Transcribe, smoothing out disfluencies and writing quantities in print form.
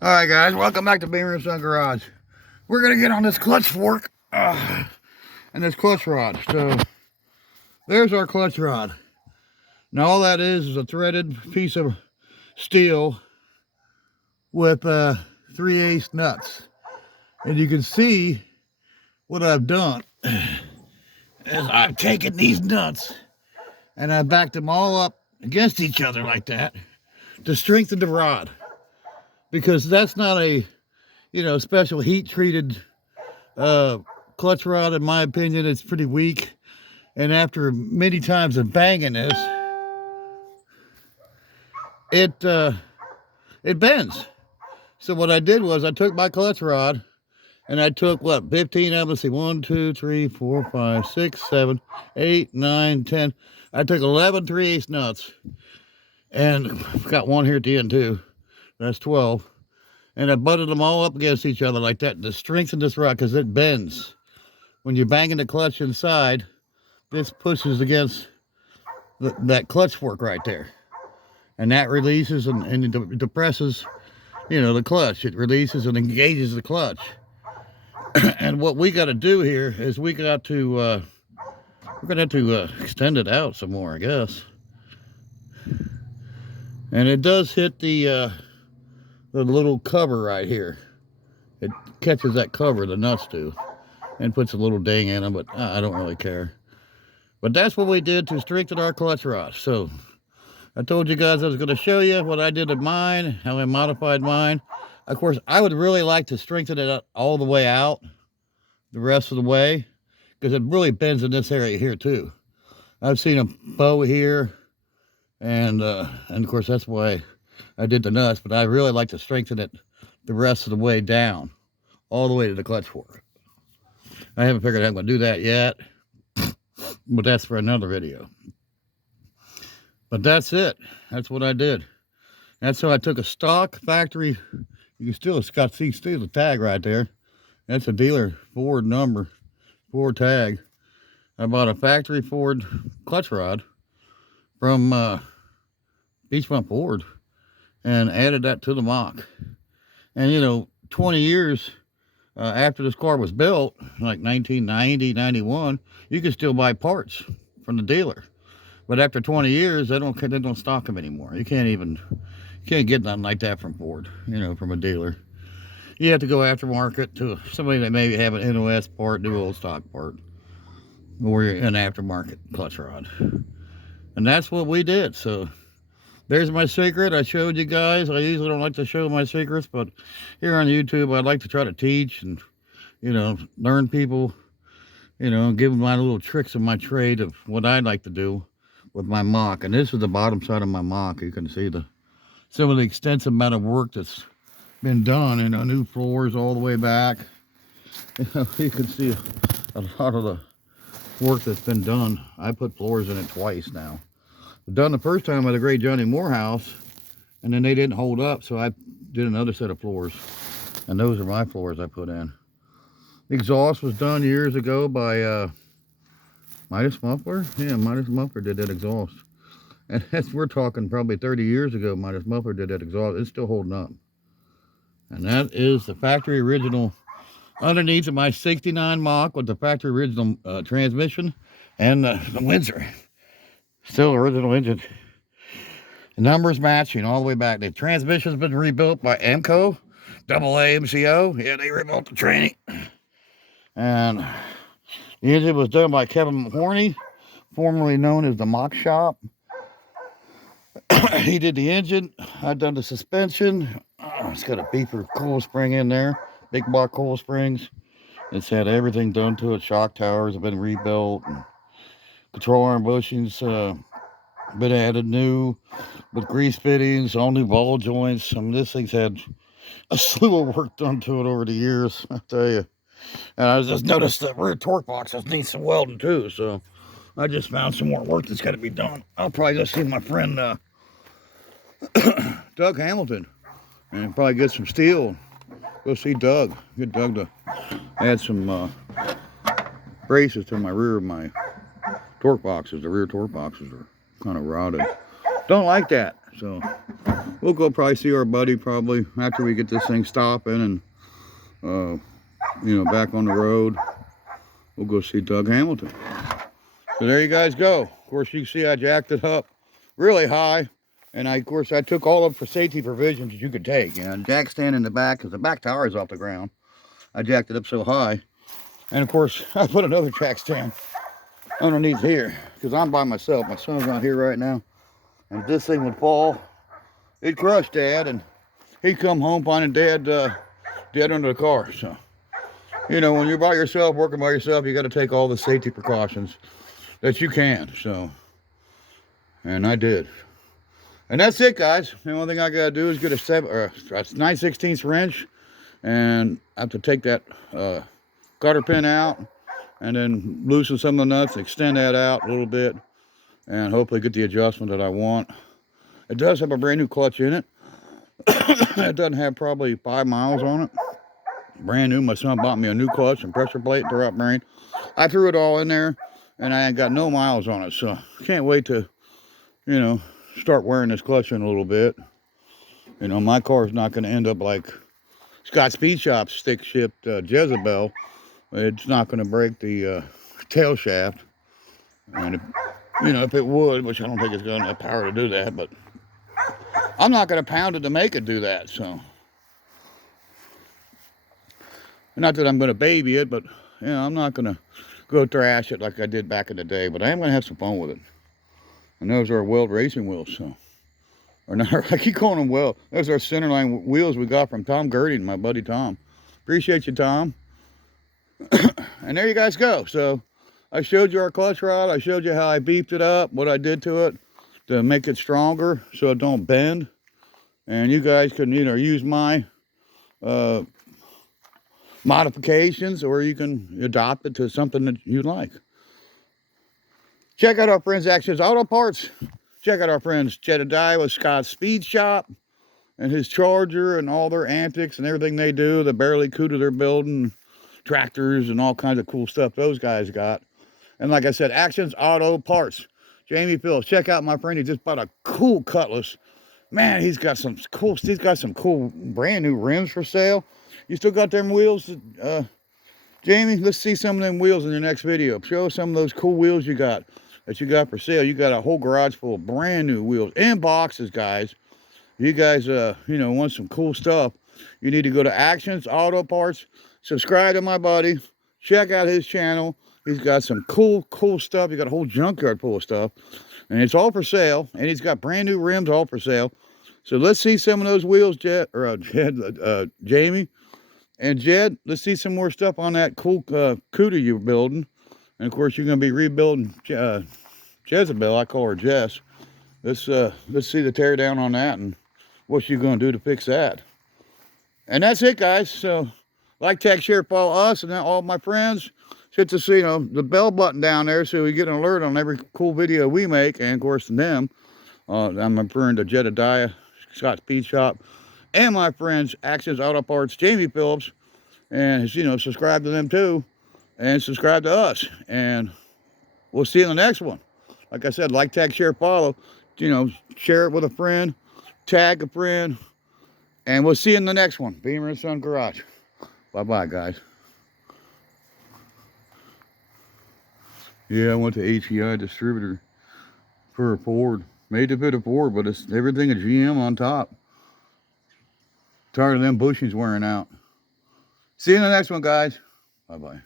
All right, guys, welcome back to Beamer & Son Garage. We're gonna get on this clutch fork and this clutch rod. So there's our clutch rod. Now all that is a threaded piece of steel with 3/8 nuts. And you can see what I've done is I've taken these nuts and I backed them all up against each other like that to strengthen the rod, because that's not a special heat treated clutch rod. In my opinion, it's pretty weak, and after many times of banging this, it bends. So what I did was I took my clutch rod and I took 15 of them. Let's see, 1, 2, 3, 4, 5, 6, 7, 8, 9, 10. I took 11 3/8 nuts, and got one here at the end too. That's 12. And I butted them all up against each other like that to strengthen this rod, because it bends. When you're banging the clutch inside, this pushes against that clutch fork right there. And that releases and depresses, the clutch. It releases and engages the clutch. And what we got to do here is we're gonna have to extend it out some more, I guess. And it does hit the little cover right here. It catches that cover, the nuts do, and puts a little ding in them, but I don't really care. But that's what we did to strengthen our clutch rod. So I told you guys I was going to show you what I did at mine, how I modified mine. Of course, I would really like to strengthen it all the way out, the rest of the way, because it really bends in this area here too. I've seen a bow here, and of course that's why I did the nuts, but I really like to strengthen it the rest of the way down, all the way to the clutch fork. I haven't figured out how I'm going to do that yet, but that's for another video. But that's it. That's what I did. That's how I took a stock factory. You can still see the tag right there. That's a dealer Ford number, Ford tag. I bought a factory Ford clutch rod from Beachfront Ford and added that to the Mach. And 20 years after this car was built, like 1990, 91, you can still buy parts from the dealer. But after 20 years, they don't stock them anymore. You can't get nothing like that from Ford, from a dealer. You have to go aftermarket to somebody that maybe have an NOS part, do old stock part, or an aftermarket clutch rod. And that's what we did. So there's my secret. I showed you guys. I usually don't like to show my secrets, but here on YouTube, I'd like to try to teach and, learn people, give them my little tricks of my trade of what I'd like to do with my Mach. And this is the bottom side of my Mach. You can see some of the extensive amount of work that's been done. New floors all the way back. You can see a lot of the work that's been done. I put floors in it twice now. Done the first time at a Great Johnny Moore house, and then they didn't hold up, so I did another set of floors, and those are my floors I put in. The exhaust was done years ago by Midas Muffler. Yeah, Midas Muffler did that exhaust, and we're talking probably 30 years ago. Midas Muffler did that exhaust. It's still holding up, and that is the factory original underneath of my '69 Mach with the factory original transmission and the Windsor. Still original engine. The numbers matching all the way back. The transmission's been rebuilt by AMCO, AA MCO. Yeah, they rebuilt the tranny. And the engine was done by Kevin Horney, formerly known as the Mach Shop. He did the engine. I've done the suspension. It's got a beeper coil spring in there. Big block coil springs. It's had everything done to it. Shock towers have been rebuilt. And control arm bushings been added new with grease fittings, all new ball joints. I mean, this thing's had a slew of work done to it over the years, I tell you. And I just noticed the rear torque boxes need some welding too, so I just found some more work that's got to be done. I'll probably go see my friend Doug Hamilton and probably get some steel. Go see Doug. Get Doug to add some braces to my rear of my torque boxes. The rear torque boxes are kind of rotted. Don't like that. So we'll go probably see our buddy probably after we get this thing stopping and, you know, back on the road. We'll go see Doug Hamilton. So there you guys go. Of course, you can see I jacked it up really high. And of course, I took all of the safety provisions that you could take. You know, jack stand in the back, because the back tower is off the ground. I jacked it up so high. And of course, I put another jack stand underneath here, because I'm by myself. My son's not here right now. And if this thing would fall, it'd crush Dad, and he'd come home finding Dad dead under the car. So, you know, when you're by yourself, working by yourself, you got to take all the safety precautions that you can. So, and I did. And that's it, guys. The only thing I got to do is get a 9/16 wrench, and I have to take that gutter pin out and then loosen some of the nuts, extend that out a little bit, and hopefully get the adjustment that I want. It does have a brand new clutch in it. It doesn't have probably 5 miles on it. Brand new. My son bought me a new clutch and pressure plate, throw out bearing. I threw it all in there, and I ain't got no miles on it, so can't wait to, you know, start wearing this clutch in a little bit. You know, my car's not going to end up like Scott Speed Shop's stick-shipped Jezebel. It's not going to break the tail shaft. And, if, you know, if it would, which I don't think it's got enough power to do that, but I'm not going to pound it to make it do that, so. Not that I'm going to baby it, but, you know, I'm not going to go thrash it like I did back in the day, but I am going to have some fun with it. And those are Weld racing wheels, so. Or not, I keep calling them Weld. Those are centerline wheels we got from Tom Girding, my buddy Tom. Appreciate you, Tom. And there you guys go. So I showed you our clutch rod. I showed you how I beefed it up, what I did to it to make it stronger so it don't bend. And you guys can either use my modifications, or you can adopt it to something that you like. Check out our friends Actions Auto Parts. Check out our friends Jedediah with Scott's Speed Shop and his Charger and all their antics and everything they do. The barely cooter they're building, tractors and all kinds of cool stuff those guys got. And like I said, Actions Auto Parts. Jamie Phillips, check out my friend. He just bought a cool Cutlass. Man, he's got some cool brand new rims for sale. You still got them wheels, Jamie? Let's see some of them wheels in the next video. Show us some of those cool wheels you got for sale. You got a whole garage full of brand new wheels in boxes, guys. You guys, you know, want some cool stuff, you need to go to Actions Auto Parts. Subscribe to my buddy. Check out his channel. He's got some cool stuff. He got a whole junkyard full of stuff. And it's all for sale. And he's got brand new rims all for sale. So let's see some of those wheels, Jamie. And Jed, let's see some more stuff on that cool cooter you're building. And of course, you're going to be rebuilding Jezebel. I call her Jess. Let's see the tear down on that and what you're going to do to fix that. And that's it, guys. So, like, tag, share, follow us, and then all my friends. Hit the, you know, the bell button down there so we get an alert on every cool video we make. And of course, them. I'm referring to Jedediah, Scott Speed Shop, and my friends Actions Auto Parts, Jamie Phillips, and, you know, subscribe to them too, and subscribe to us. And we'll see you in the next one. Like I said, like, tag, share, follow. You know, share it with a friend, tag a friend, and we'll see you in the next one. Beamer and Son Garage. Bye-bye, guys. Yeah, I went to HEI distributor for a Ford. Made to fit a Ford, but it's everything a GM on top. Tired of them bushings wearing out. See you in the next one, guys. Bye-bye.